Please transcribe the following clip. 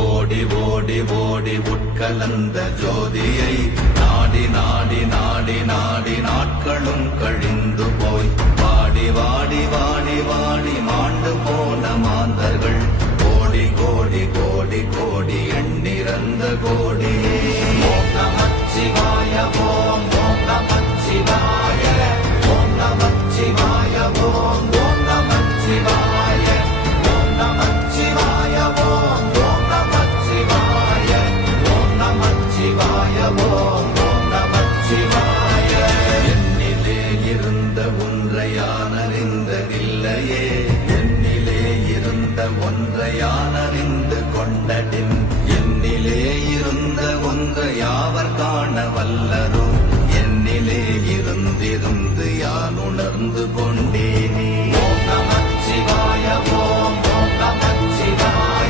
ஓடி ஓடி ஓடி உட்கலந்த ஜோதியை நாடி நாடி நாடி நாடி நாட்களும் கழிந்து போய் வாடி வாடி வாடி வாடி மாண்டு போன மாந்தர்கள் கோடி கோடி கோடி கோடி எண்ணிறந்த கோடி. ஓம் நமச்சிவாய ஓம் ஓம் நமச்சிவாய ஓம் நமச்சிவாய ஓம் ஓம் நமச்சிவாய ஓம் நமச்சிவாய ஓம் ஓம் நமச்சிவாய ஓம் நமச்சிவாய ஓம் ஓம் நமச்சிவாய. என்னிலே இருந்த ஒன்றை யான் அறிந்ததில்லையே, என்னிலே இருந்த ஒன்றை யான் அறிந்து கொண்டடின், என்னிலே இருந்த ஒன்றை யாவர் காண வல்லரோ, என்னிலே இருந்திருந்து யான் உணர்ந்து கொண்டேனே.